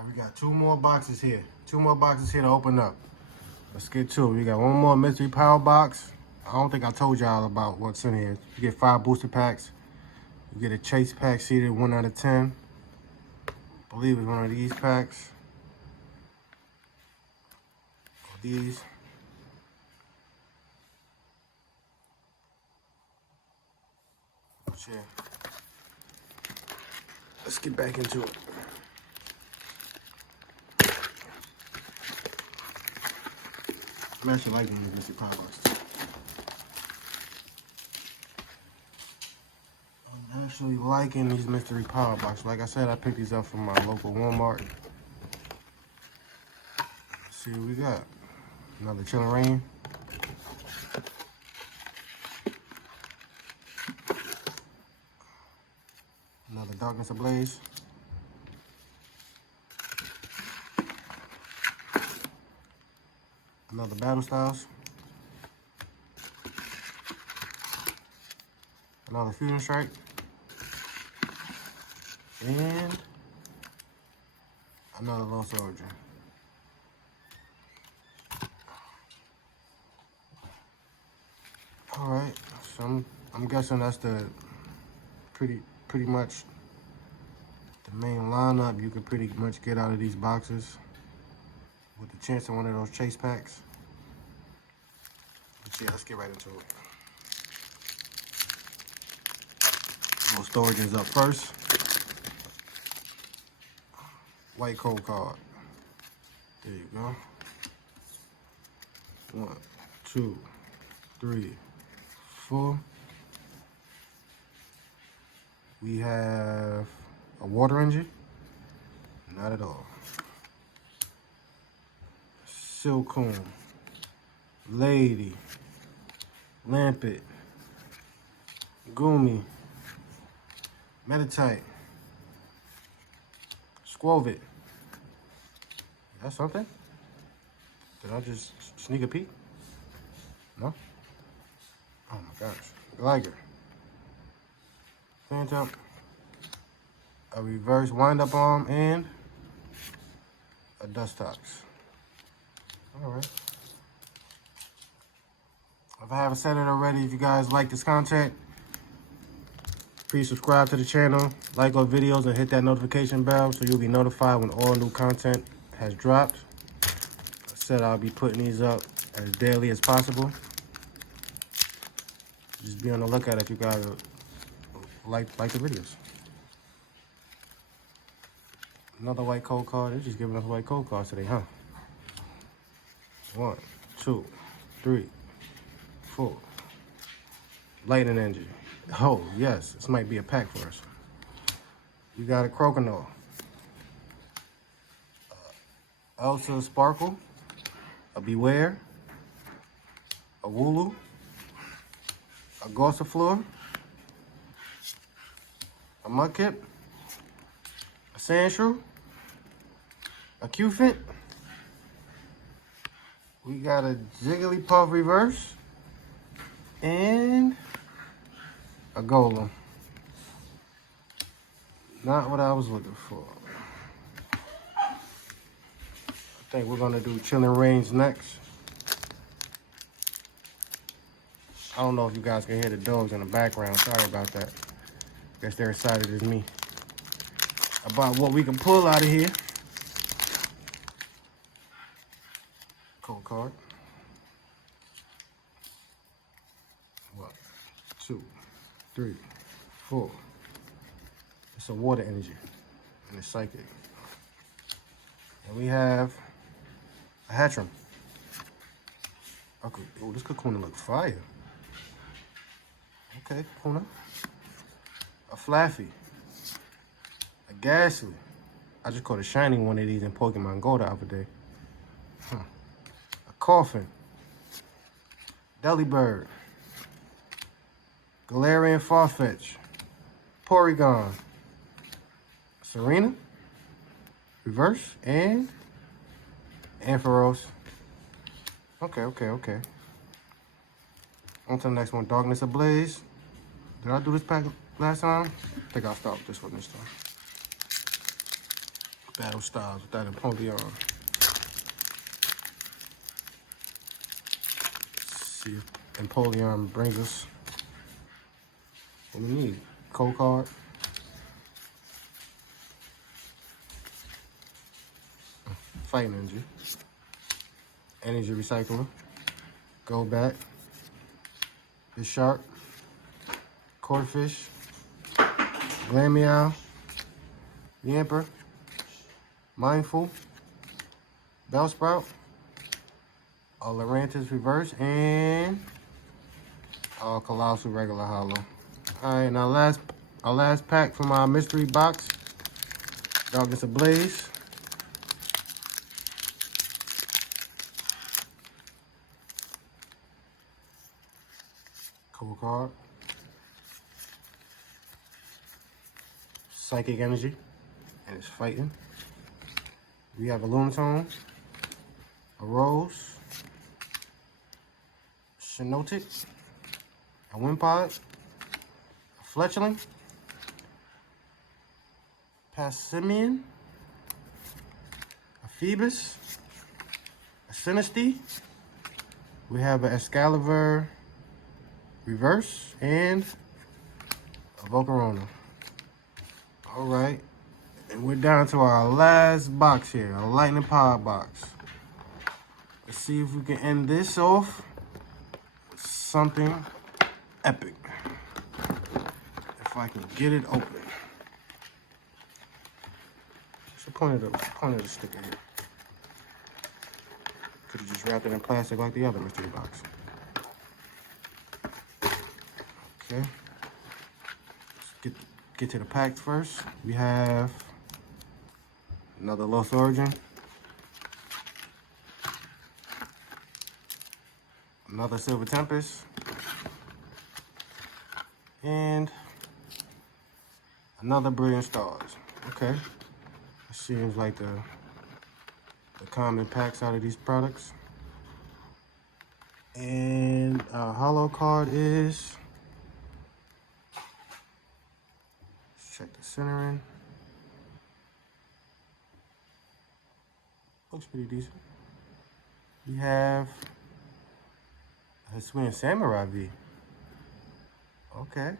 All right, we got two more boxes here. Two more boxes here to open up. Let's get to it. We got one more mystery power box. I don't think I told y'all about what's in here. You get 5 booster packs. You get a chase pack seated 1 out of 10. I believe it's one of these packs. Or these. Yeah. Let's get back into it. I'm actually liking these mystery power boxes. I'm actually liking these mystery power boxes. Like I said, I picked these up from my local Walmart. Let's see what we got. Another Chilling Rain. Another Darkness Ablaze. Another Battle Styles. Another Fusion Strike. And another Lone Soldier. Alright, so I'm guessing that's the pretty much the main lineup you can pretty much get out of these boxes with the chance of one of those chase packs. But yeah, let's get right into it. Little storage is up first. White code card. There you go. 1, 2, 3, 4. We have a water engine. Not at all. Silcoon. Lady. Lampet. Gumi. Meditite. Squovit. Is that something? Did I just sneak a peek? No? Oh my gosh. Gliger. Phantom. A reverse wind-up arm and a Dust Tox. Alright. If I haven't said it already, if you guys like this content, please subscribe to the channel, like our videos, and hit that notification bell so you'll be notified when all new content has dropped. I said I'll be putting these up as daily as possible. Just be on the lookout if you guys like the videos. Another white code card. They're just giving us white code cards today, huh? 1, 2, 3, 4. Lightning Engine. Oh, yes. This might be a pack for us. We got a Crokinole. Elsa Sparkle. A Beware. A Wooloo. A Gossifleur. A Mudkip. A Sandshrew. A Cufant. We got a Jigglypuff Reverse. And a Golem. Not what I was looking for. I think we're gonna do Chilling Rains next. I don't know if you guys can hear the dogs in the background. Sorry about that. Guess they're excited as me about what we can pull out of here. Code card. 1, 2, 3, 4. It's a water energy and it's psychic. And we have a Hatchram. Okay. Oh, this Kakuna looks fire. Okay, Kakuna. A Flaffy. A Ghastly. I just caught a shiny one of these in Pokemon Go the other day. A Coffin. Delibird. Galarian Farfetch. Porygon. Serena. Reverse. And Ampharos. Okay. On to the next one. Darkness Ablaze. Did I do this pack last time? I think I'll start with this one this time. Battle styles with that Empoleon. See if Empoleon brings us what we need. Code card. Fighting energy. Energy recycler. Go back. The shark. Quarterfish. Glameow. Yamper. Mindful. Bellsprout. Lurantis reverse and Colossal regular hollow. Alright, now our last pack from our mystery box. Darkness Ablaze. Cool card. Psychic Energy. And it's fighting. We have a Lunatone. A Rose. Shinotic. A Wimpod. A Fletchling. Passimian. A Phoebus. A Sinistea. We have an Excalibur reverse and a Volcarona. Alright. And we're down to our last box here, a Lightning Power box. Let's see if we can end this off with something epic. If I can get it open. What's the point of the sticker here? Could have just wrapped it in plastic like the other mystery box. Okay. Let's get to the packs first. We have another Lost Origin. Another Silver Tempest. And another Brilliant Stars. Okay. It seems like the common packs out of these products. And our hollow card is, let's check the centering. Looks pretty decent. We have a Hisuian Samurai V. Okay.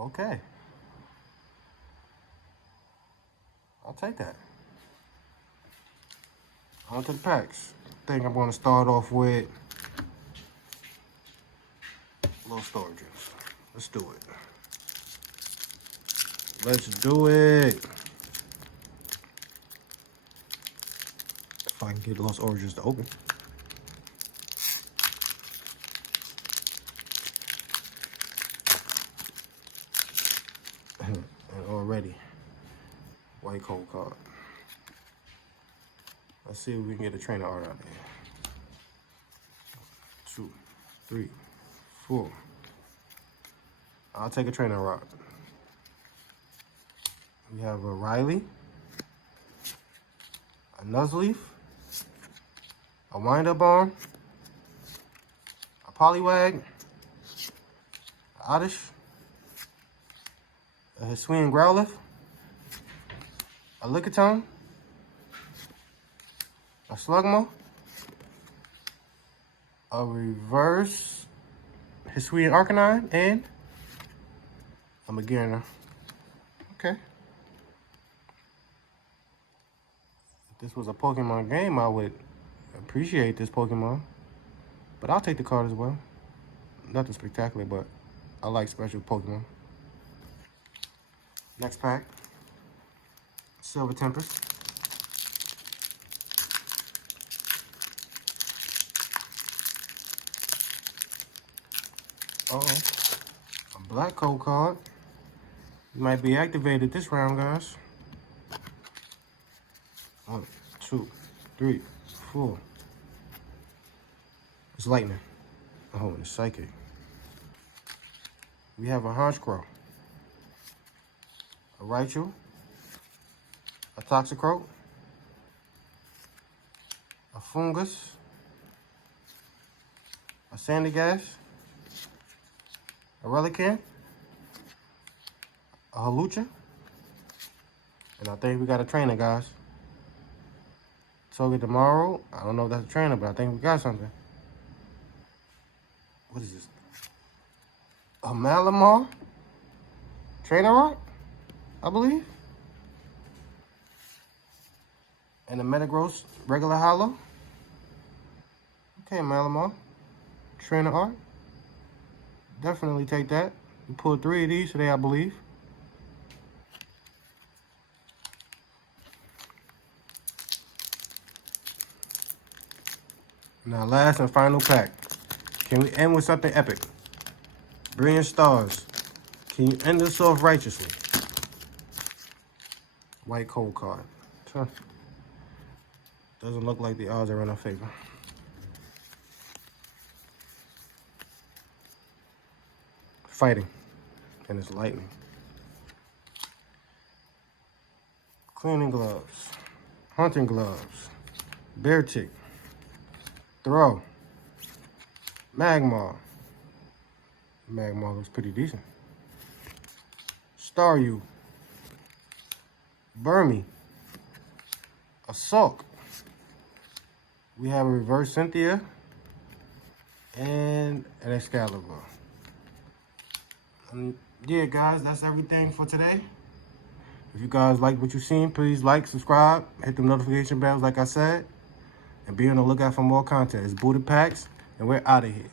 Okay. I'll take that. On to the packs. I think I'm going to start off with Lost Origins. Let's do it. Let's do it. If I can get Lost Origins to open. And already, white cold card. Let's see if we can get a trainer art out there. 2, 3, 4. I'll take a trainer art. We have a Riley, a Nuzleaf, a Wind-Up Arm, a Poliwag, a Oddish, a Hisuian Growlithe, a Lickitung, a Slugma, a reverse Hisuian Arcanine, and a Magearna. Okay. If this was a Pokemon game, I would appreciate this Pokemon. But I'll take the card as well. Nothing spectacular, but I like special Pokemon. Next pack. Silver Tempest. A black code card. It might be activated this round, guys. 1, 2, 3, 4. It's lightning. Oh, it's psychic. We have a Honchkrow, a Raichu, a Toxicroak, a Fungus, a Sandygast, a Relicanth, a Hawlucha, And I think we got a trainer, guys. Target tomorrow. I don't know if that's a trainer, but I think we got something. What is this? A Malamar? Trainer rock, I believe. And a Metagross regular hollow. Okay, Malamar. Trainer art. Definitely take that. We pulled 3 of these today, I believe. Now, last and final pack. Can we end with something epic? Brilliant Stars. Can you end this off righteously? White cold card. Huh. Doesn't look like the odds are in our favor. Fighting. And it's lightning. Cleaning gloves. Hunting gloves. Bear tick. Throw. Magmar. Magmar looks pretty decent. Staryu. Burmy. Assault. We have a reverse Cynthia. And an Excalibur. Yeah, guys, that's everything for today. If you guys like what you've seen, please like, subscribe, hit the notification bells like I said, and be on the lookout for more content. It's Booted Packs, and we're out of here.